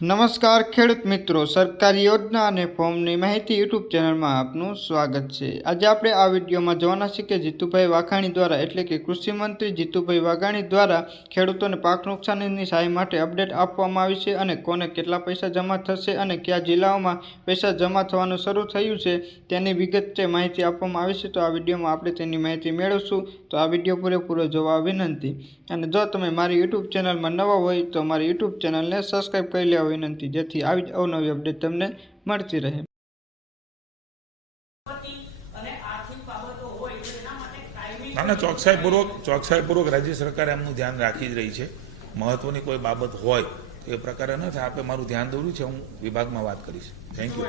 નમસ્કાર ખેડૂત મિત્રો, સરકારી યોજના અને ફોર્મની માહિતી યુટ્યુબ ચેનલમાં આપનું સ્વાગત છે. આજે આપણે આ વિડીયોમાં જોવાના છીએ કે જીતુભાઈ વાઘાણી દ્વારા એટલે કે કૃષિમંત્રી જીતુભાઈ વાઘાણી દ્વારા ખેડૂતોને પાક નુકસાનીની સહાય માટે અપડેટ આપવામાં આવી છે અને કોને કેટલા પૈસા જમા થશે અને કયા જિલ્લાઓમાં પૈસા જમા થવાનું શરૂ થયું છે તેની વિગતે માહિતી આપવામાં આવી છે. તો આ વિડીયોમાં આપણે તેની માહિતી મેળવશું. તો આ વીડિયો પૂરેપૂરો જોવા વિનંતી. અને જો તમે મારી યુટ્યુબ ચેનલમાં નવા હોય તો મારી યુટ્યુબ ચેનલને સબસ્ક્રાઈબ કરી લેવા વિનંતી જેથી આવી જ અવનવી અપડેટ તમને મળતી રહે. અને આર્થિક બાબતો હોય તો એના માટે કાયમી ના ના ચોકસાઈપૂર્વક ચોકસાઈપૂર્વક રાજ્ય સરકાર એમનું ધ્યાન રાખી જ રહી છે. મહત્વની કોઈ બાબત હોય તો એ પ્રકારે ન થાય. આપે મારું ધ્યાન દોર્યું છે. હું વિભાગમાં વાત કરીશ. થેન્ક યુ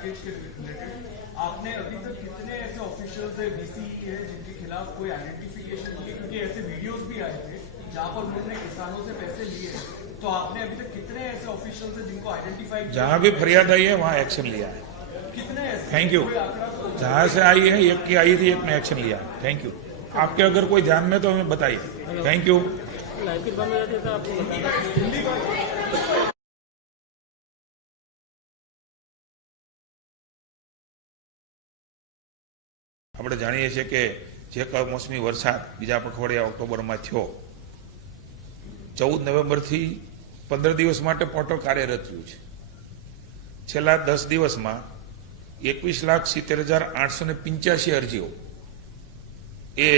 पैकेज के रिलेटेड आपने अभी तक कितने ऐसे ऑफिशियल्स है बीसी के हैं जिनके खिलाफ कोई आइडेंटिफिकेशन की क्योंकि ऐसे वीडियोस भी आए थे जहाँ पर उन्होंने किसानों से पैसे लिए हैं। तो आपने अभी तक कितने ऐसे ऑफिशियल्स है जिनको आइडेंटिफाई जहाँ भी फरियाद आई है वहाँ एक्शन लिया है। कितने थैंक यू तो जहाँ से आई है एक की आई थी एक में एक्शन लिया। थैंक यू आपके अगर कोई ध्यान में तो हमें बताइए। थैंक यू આપણે જાણીએ છીએ કે જે કમોસમી વરસાદ બીજા પખવાડિયા ઓક્ટોબરમાં થયો, ચૌદ નવેમ્બરથી પંદર દિવસ માટે પોર્ટલ કાર્યરત થયું છે. છેલ્લા દસ દિવસમાં એકવીસ લાખ સિત્તેર હજાર આઠસો ને પંચ્યાસી અરજીઓ એ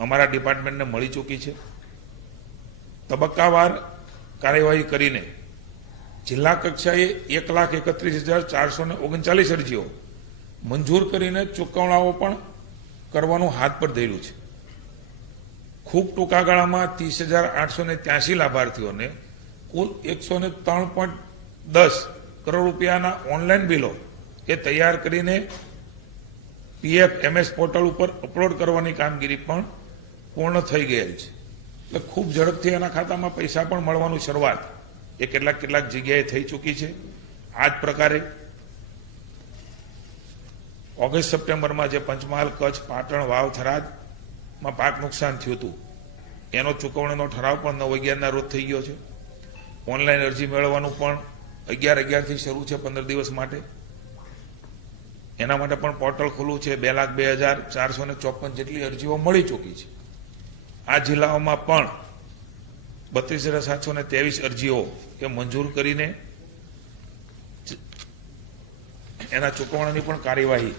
અમારા ડિપાર્ટમેન્ટને મળી ચૂકી છે. તબક્કાવાર કાર્યવાહી કરીને જિલ્લા કક્ષાએ એક લાખ એકત્રીસ હજાર ચારસો ઓગણચાલીસ અરજીઓ મંજૂર કરીને ચૂકવણાઓ પણ કરવાનું હાથ પર ધર્યું છે. ખૂબ ટૂંકા ગાળામાં ત્રીસ હજાર આઠસો ને ત્યાસી લાભાર્થીઓને કુલ એકસો ને ત્રણ પોઈન્ટ દસ કરોડ રૂપિયાના ઓનલાઈન બિલો એ તૈયાર કરીને પીએફ એમએસ પોર્ટલ ઉપર અપલોડ કરવાની કામગીરી પણ પૂર્ણ થઈ ગયેલ છે. એટલે ખૂબ ઝડપથી એના ખાતામાં પૈસા પણ મળવાનું શરૂઆત એ કેટલાક કેટલાક જગ્યાએ થઈ ચૂકી છે. આ જ પ્રકારે ઓગસ્ટ સપ્ટેમ્બરમાં જે પંચમહાલ, કચ્છ, પાટણ, વાવ થરાદમાં પાક નુકસાન થયું હતું. એનો ચૂકવણીનો ઠરાવ પણ નવ અગિયારના રોજ થઈ ગયો છે. ઓનલાઈન અરજી મેળવવાનું પણ અગિયાર અગિયારથી શરૂ છે પંદર દિવસ માટે. એના માટે પણ પોર્ટલ ખુલ્લું છે. બે લાખ બે હજાર ચારસો ને ચોપન જેટલી અરજીઓ મળી ચૂકી છે. આ જિલ્લાઓમાં પણ બત્રીસ હજાર સાતસો ને ત્રેવીસ અરજીઓ એ મંજૂર કરીને એના ચૂકવણાની પણ કાર્યવાહી.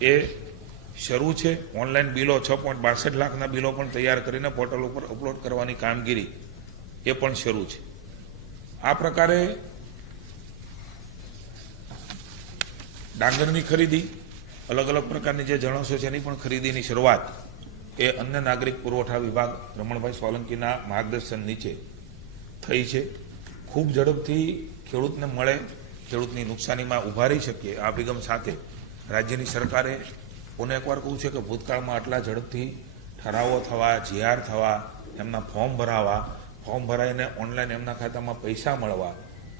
એ શરૂ છે. ઓનલાઈન બિલો છ પોઈન્ટ બાસઠ લાખના બિલો પણ તૈયાર કરીને પોર્ટલ ઉપર અપલોડ કરવાની કામગીરી એ પણ શરૂ છે. આ પ્રકારે ડાંગરની ખરીદી, અલગ અલગ પ્રકારની જે જણસો છે એની પણ ખરીદીની શરૂઆત એ અન્ય નાગરિક પુરવઠા વિભાગ રમણભાઈ સોલંકીના માર્ગદર્શન નીચે થઈ છે. ખૂબ ઝડપથી ખેડૂતને મળે ખેડૂતની નુકસાનીમાં ઊભા રહી શકીએ આ અભિગમ સાથે રાજ્યની સરકારે પુનઃ એકવાર કહું છે કે ભૂતકાળમાં આટલા ઝડપથી ઠરાવો થવા જીઆર થવા, એમના ફોર્મ ભરાવા, ફોર્મ ભરાઈને ઓનલાઈન એમના ખાતામાં પૈસા મળવા,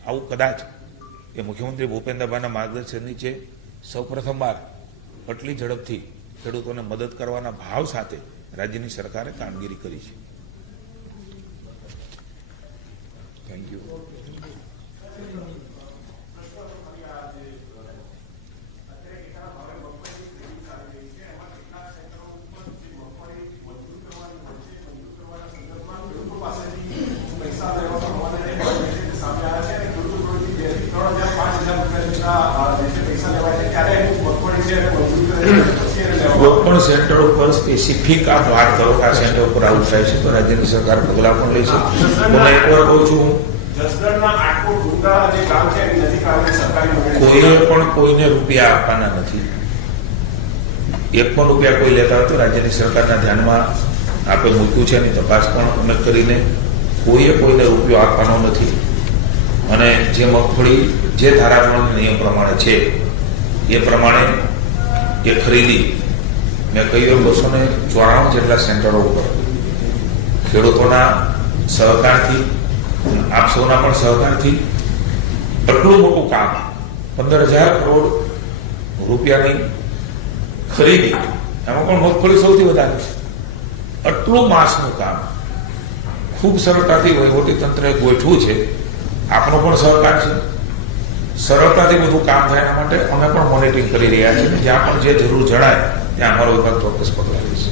આવું કદાચ એ મુખ્યમંત્રી ભૂપેન્દ્રભાઈના માર્ગદર્શન નીચે સૌપ્રથમવાર આટલી ઝડપથી ખેડૂતોને મદદ કરવાના ભાવ સાથે રાજ્યની સરકારે કામગીરી કરી છે. થેન્ક યુ કોઈ પણ સેન્ટર ઉપર સ્પેસિફિક આ વાત કરો કે આ સેન્ટર ઉપર આવું થાય છે, તો રાજ્યની સરકાર પગલાં પણ લઈ છે હું એકવાર કહું છું કોઈએ પણ કોઈને રૂપિયા આપવાના નથી. એક પણ રૂપિયા કોઈ લેતા હોય તો રાજ્યની સરકારના ધ્યાનમાં આપણે મૂક્યું છે, એની તપાસ પણ અમે કરીને કોઈએ કોઈને રૂપિયો આપવાનો નથી. અને જે મગફળી, જે ધારાધોરણ નિયમ પ્રમાણે છે, એ પ્રમાણે એ ખરીદી. મેં કહ્યું બસો ને ચોરાણું જેટલા સેન્ટરો ઉપર. ખેડૂતોના સહકારથી, આપ સૌના પણ સહકારથી, એટલું મોટું કામ, પંદર હજાર કરોડ રૂપિયાની ખરીદી. એમાં પણ મગફળી સૌથી વધારે છે. આટલું માસનું કામ. ખૂબ સરળતાથી વહીવટી તંત્રએ ગોઠવું છે. આપનો પણ સહકાર છે. સરળતાથી બધું કામ થાય એના માટે અમે પણ મોનિટરિંગ કરી રહ્યા છીએ જ્યાં પણ જે જરૂર જણાય ત્યાં અમારો વિભાગ ચોક્કસ પગલાં લેશે.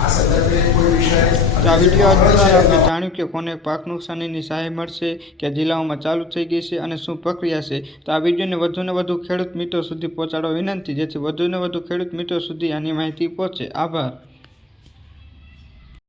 આ સંદર્ભે કોઈ વિષય તો આ વીડિયો દ્વારા આપણે જાણ્યું કે કોને પાક નુકસાનીની સહાય મળશે, કે જિલ્લાઓમાં ચાલુ થઈ ગઈ છે અને શું પ્રક્રિયા છે. તો આ વિડીયોને વધુને વધુ ખેડૂત મિત્રો સુધી પહોંચાડવા વિનંતી. જેથી વધુને વધુ ખેડૂત મિત્રો સુધી આની માહિતી પહોંચે. આભાર.